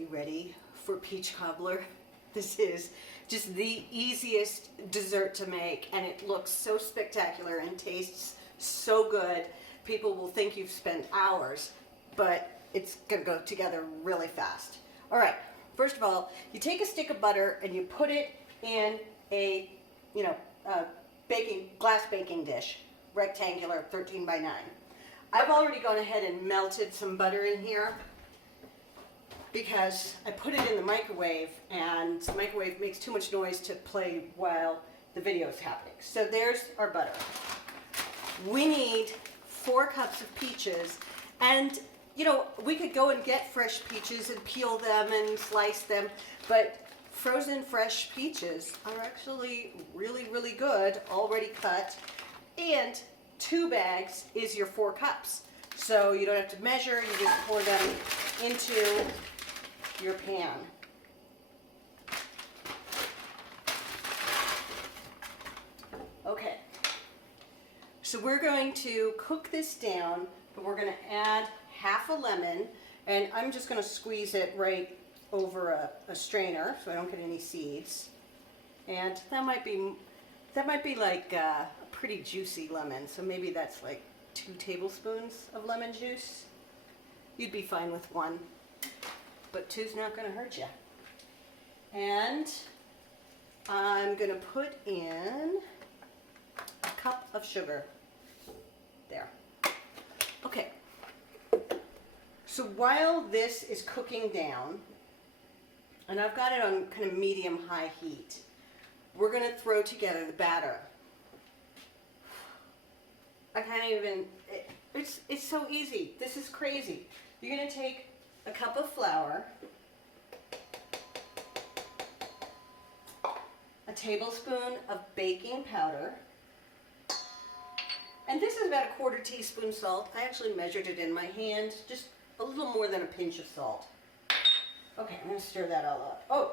you ready for peach cobbler? This is just the easiest dessert to make, and it looks so spectacular and tastes so good. People will think you've spent hours, but it's gonna go together really fast. All right, first of all, you take a stick of butter and you put it in a, glass baking dish, rectangular, 13 by 9. I've already gone ahead and melted some butter in here because I put it in the microwave, and the microwave makes too much noise to play while the video is happening. So there's our butter. We need 4 cups of peaches, and we could go and get fresh peaches and peel them and slice them, but frozen fresh peaches are actually really, really good, already cut, and 2 bags is your 4 cups. So you don't have to measure, you just pour them into your pan. Okay, so we're going to cook this down, but we're going to add half a lemon, and I'm just going to squeeze it right over a strainer so I don't get any seeds. And that might be like a pretty juicy lemon, so maybe that's like 2 tablespoons of lemon juice. You'd be fine with 1, but 2's not going to hurt you. And I'm going to put in a cup of sugar. There. Okay. So while this is cooking down, and I've got it on kind of medium-high heat, we're going to throw together the batter. I can't even, it's so easy. This is crazy. You're going to take a cup of flour, a tablespoon of baking powder, and this is about a 1/4 teaspoon salt. I actually measured it in my hand, just a little more than a pinch of salt. Okay, I'm going to stir that all up. Oh,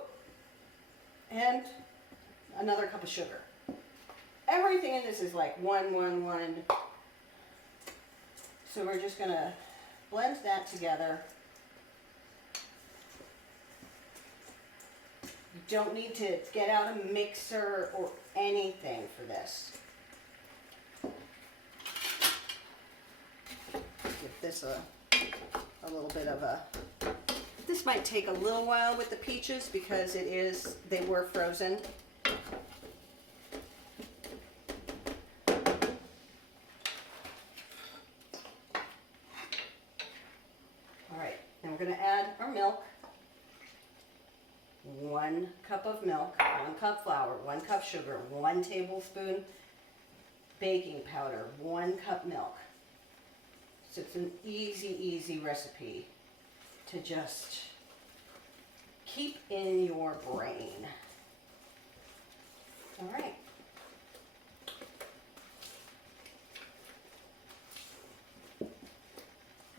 and another cup of sugar. Everything in this is like 1, 1, 1. So we're just going to blend that together. You don't need to get out a mixer or anything for this. Give this a little bit of a... This might take a little while with the peaches because they were frozen. All right, now we're going to add our milk. 1 cup of milk, 1 cup flour, 1 cup sugar, 1 tablespoon baking powder, 1 cup milk. So it's an easy, easy recipe to just keep in your brain. All right.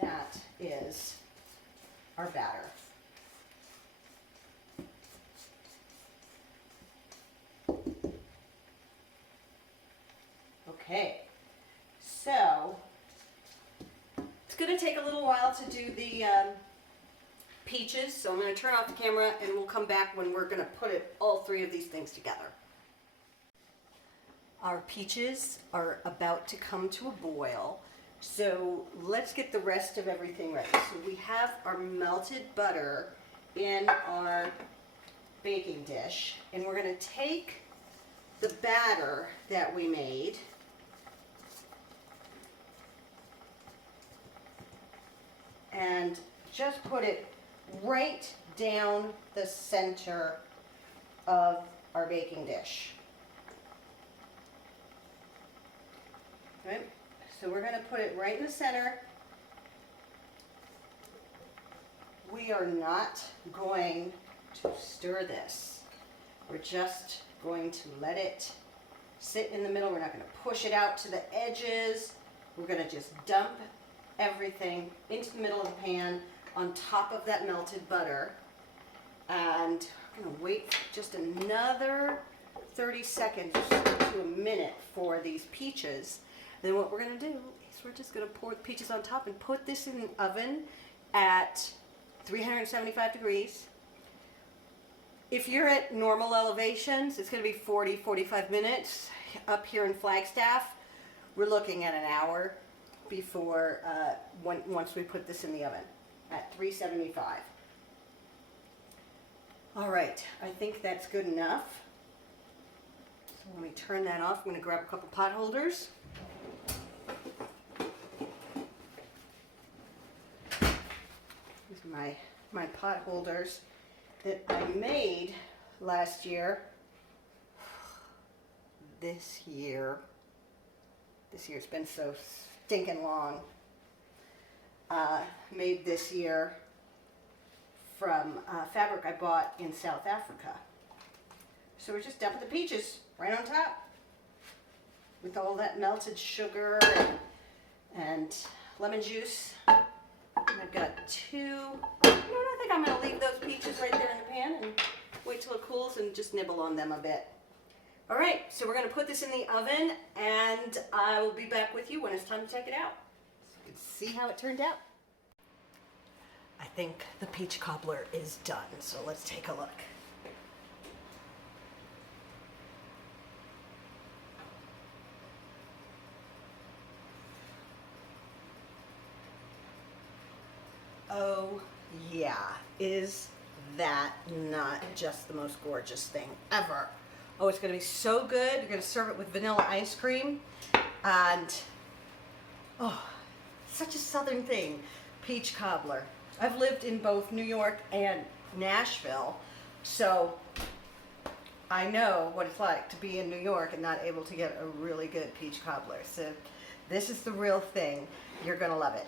That is our batter. Okay, so it's going to take a little while to do the peaches, so I'm going to turn off the camera and we'll come back when we're going to put all 3 of these things together. Our peaches are about to come to a boil, so let's get the rest of everything ready. So we have our melted butter in our baking dish, and we're going to take the batter that we made and just put it right down the center of our baking dish. Okay, so we're going to put it right in the center. We are not going to stir this. We're just going to let it sit in the middle. We're not going to push it out to the edges. We're going to just dump everything into the middle of the pan on top of that melted butter, and I'm going to wait just another 30 seconds to a minute for these peaches. Then what we're going to do is we're just going to pour the peaches on top and put this in the oven at 375 degrees. If you're at normal elevations, it's going to be 40, 45 minutes. Up here in Flagstaff, we're looking at an hour before, once we put this in the oven at 375. All right, I think that's good enough. So let me turn that off. I'm going to grab a couple pot holders. These are my pot holders that I made last year. This year's been so stinking long. Made this year from fabric I bought in South Africa. So we're just dumping the peaches right on top with all that melted sugar and lemon juice. And I've got two. I think I'm going to leave those peaches right there in the pan and wait till it cools and just nibble on them a bit. All right, so we're going to put this in the oven, and I will be back with you when it's time to check it out, so you can see how it turned out. I think the peach cobbler is done, so let's take a look. Oh yeah, is that not just the most gorgeous thing ever? Oh, it's going to be so good. You're going to serve it with vanilla ice cream. And, oh, such a southern thing. Peach cobbler. I've lived in both New York and Nashville, so I know what it's like to be in New York and not able to get a really good peach cobbler. So this is the real thing. You're going to love it.